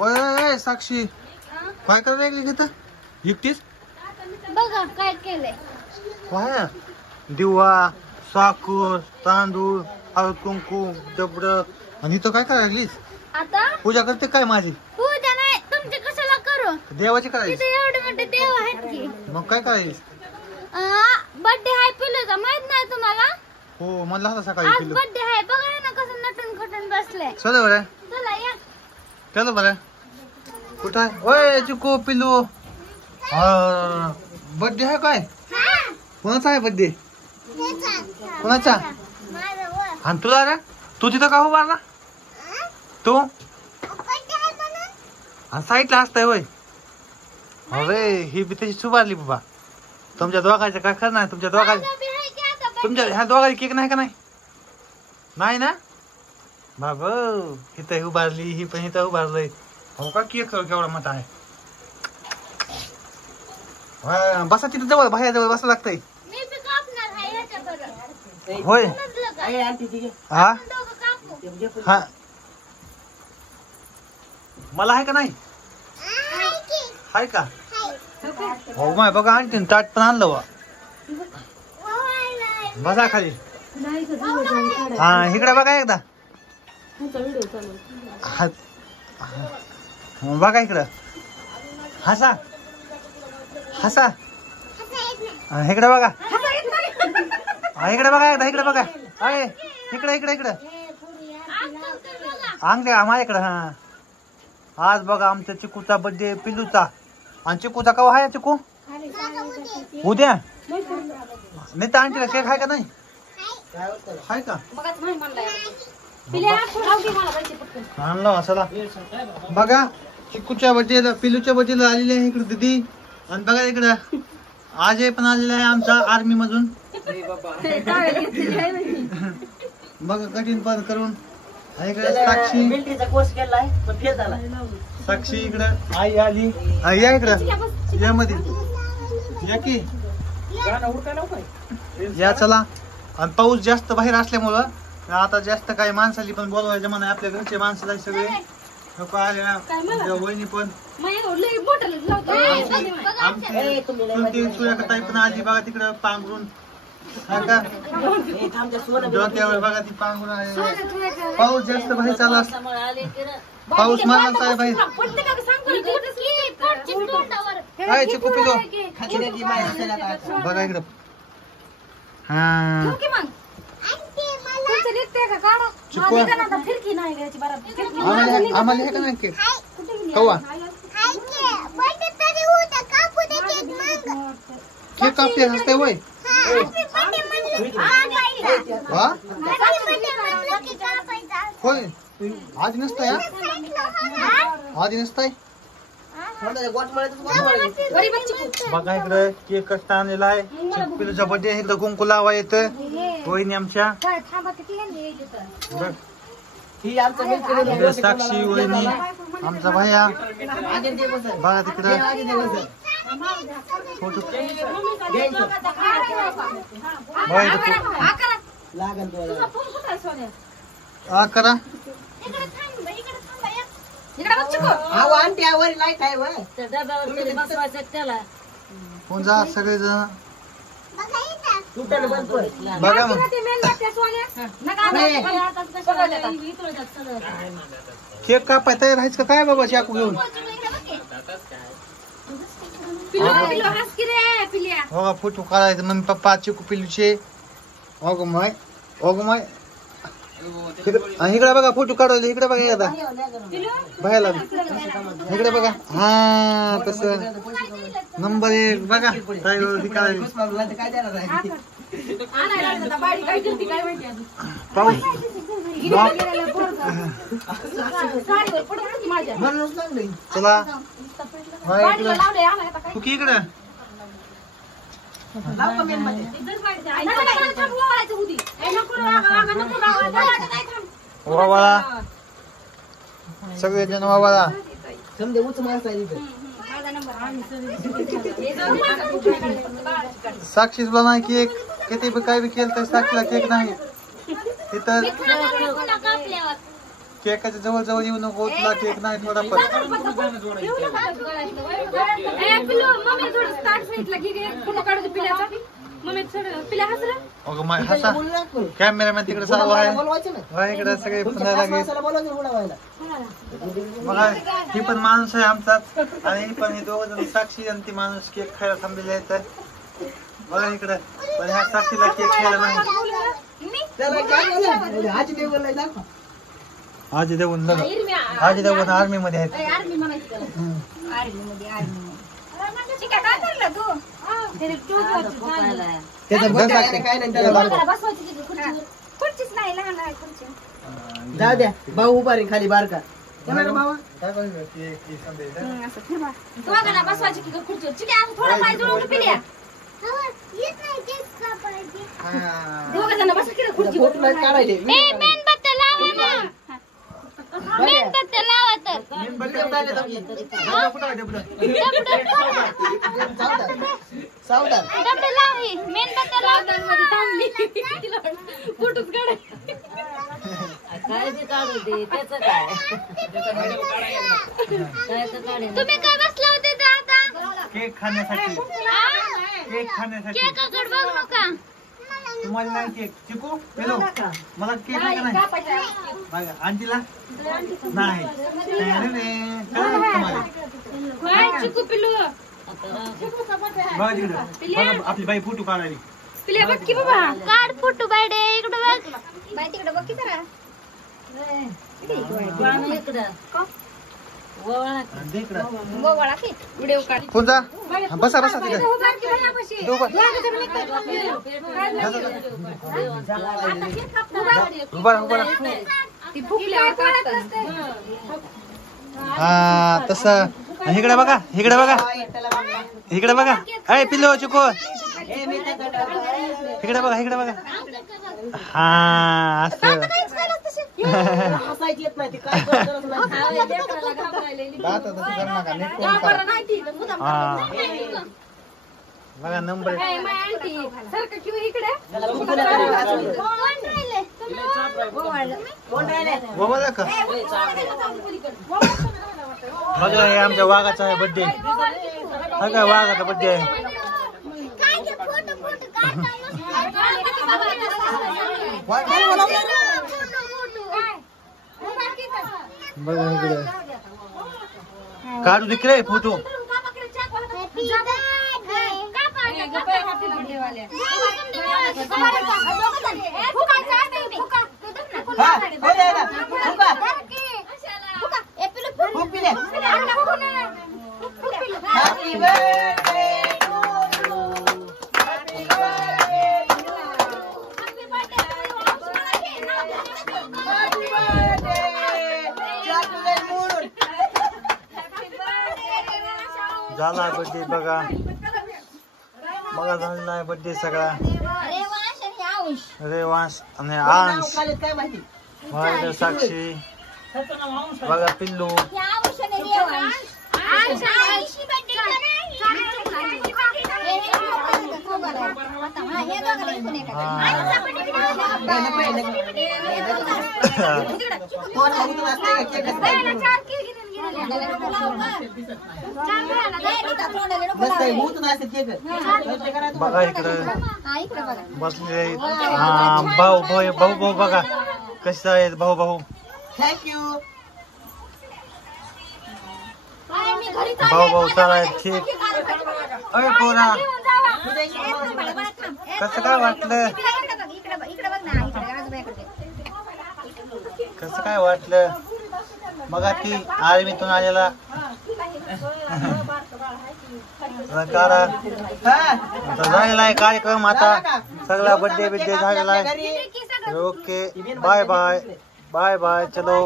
ओय साक्षी काय करायला लागली तिथं एकटीच? बघा काय केलंय. काय दिवा साखर तांदूळ हळद कुंकू डबड आणि इथं काय करायला लागलीस? आता पूजा करते काय माझी? पूजा नाही तुमची कशाला करू? देवाची करायची. तिथे एवढे मोठे देव आहेत की. मग काय करायलीस? बर्थडे आहे पिलूचा माहित नाही तुम्हाला? हो म्हणला होता सकाळी आज पिलू. बर्थडे आहे बघा ना कसं नटून खटून बसले. चला बरं चला या. चलो बरं कुठं आहे? ओय चिकू पिलू बर्थडे आहे काय? कोणाचा आहे बर्थडे? कोणाचा? आणि तुला रे तू तिथं का उभारला तू? आणि साईडला असताय होय. अरे ही बी तशी उभारली बाबा. तुमच्या दोघांचं काय खरं नाही. तुमच्या ह्या दोघांची केक नाही का? नाही नाही ना बाबा. इथं उभारली ही पण इथं उभारलंय. हो का केक केवढा मोठा आहे. बसा तिथे जवळ बाहेर जवळ बसा लागतंय. मी बी कापणार आहे ह्याच्याबरोबर. होय हा हा मला आहे का नाही? आहे का? हो माय बघा आणखीन ताट पण आणलं वा. बसा खाली. हा इकडे बघा एकदा. बघा इकडं हसा हसा. इकडे बघा इकडे बघा एकदा इकडे बघा. अरे इकडे इकडे इकडे अंगठे माझ्याकडे. हा आज बघा आमच्या चिकूचा बर्थडे पिलूचा. आणि चिकूचा कवा आहे चिकू? उद्या नाही तर आणखी केक आहे का नाही? आहे का? आणला चला बघा चिकूच्या बर्थडेला पिलूच्या बर्थडेला आलेली आहे इकडे दीदी. आणि बघा इकडं अजय पण आलेला आहे आमचा आर्मी मधून. बघा कठीण पण करून. इकडे साक्षी मिलिटरीचा कोर्स केलाय पण फेल झाला. साक्षी इकडं आई आली. या इकडं या मध्ये या की या चला. आणि पाऊस जास्त बाहेर असल्यामुळं आता जास्त काही माणसाली पण बोलवायचं म्हणा. आपल्या घरचे माणसाला सगळे लोक आल्या. वहिनी पण आमची सूर्यकताई पण आली बघा तिकडं पांघरून. डोक्यावर बघा ती पांघरून आहे. पाऊस जास्त बाहेर चालला. पाऊस मारला आहे बाहेर. काय चिकू पिलो बघा इकडं. हा चिकू आम्हाला हे का नाही केक कवा केक कापते असते वय. होय आज नसतंय. आज नसतंय. बघा इकडे केक कष्ट आणलेला आहे. पिलूचा बर्थडे इकडे कुंकू लावा येतं वहिनी आमच्या. साक्षी वहिनी आमचा भैया बघा तिकडे फोटो करा. कोण जा सगळे जण बघा मग. केक कापाय तयार राहायचं का काय बाबा चाकू घेऊन? हो फोटो काढायचं मम्मी पप्पा चिकू पिलूचे. अगो माय अगो माय इकडे बघा फोटो काढवले. इकडे बघा एकदा बाहेर इकडे बघा. हा तस नंबर 1 बघा पाऊस चला तू की इकडे वावाळा सगळे जण वावाळा. साक्षीला नाही केक किती बी काय बी केलं तर साक्षीला केक नाही तिथं. केकाच्या जवळ जवळ येऊ नको, तुला केक नाही थोडा पण. हसा कॅमेरामॅन तिकडे चालू आहे, इकडे सगळे पुन्हा लागेल. बघा ही पण माणूस आहे आमचाच, आणि ही पण हे दोघ जण साक्षी आणि ती माणूस केक खायला थांबलेले आहेत. बघा इकडे पण ह्या साक्षीला केक खायला नाही. आजी देऊन आर्मी मध्ये आहेत. जाऊ द्या भाऊ उभा रे खाली बारका. तुम्ही काय बसला होते आता? केक खाण्यासाठी. केक खाण्यासाठी. केकाकडे बघू नका. तुम्हाला नाही केक चिकू पेलो मला केक आहे का नाही बघा आंटीला नाही चिकू पिलू बघा तिकडं बघा आपली बाई फोटो काढायली. पिल्या बघ की बाबा, काढ फोटो बायडे. इकडे बघ बाय, तिकडे बघ की जरा. पुंजा बसा बसा तिकडे. हा तसं. इकडे बघा इकडे बघा इकडे बघा. अय पिल्लो चिको इकडे बघा इकडे बघा. हा असं बघा नंबर का बघा हे आमच्या वाघाचा आहे बर्थडे. हा काय वाघाचा बर्थडे आहे. बघा इकडे काढू दिकरे फोटो. झाला बर्थडे बघा बघा झालेला आहे बर्थडे सगळा. रेवांश आणि अंश माझ्या साक्षी बघा पिल्लू. बघा इकडे बसले भाऊ भाऊ भाऊ भाऊ बघा कसे आहेत भाऊ भाऊ. थँक्यू भाऊ भाऊ चालाय ठीक. अरे पोरा कसं काय वाटलं कसं काय वाटलं बघा ती आर्मीतून आलेला झालेला आहे कार्यक्रम. आता सगळा बर्थडे बिड्डे झालेला आहे. Okay bye bye bye bye चलो.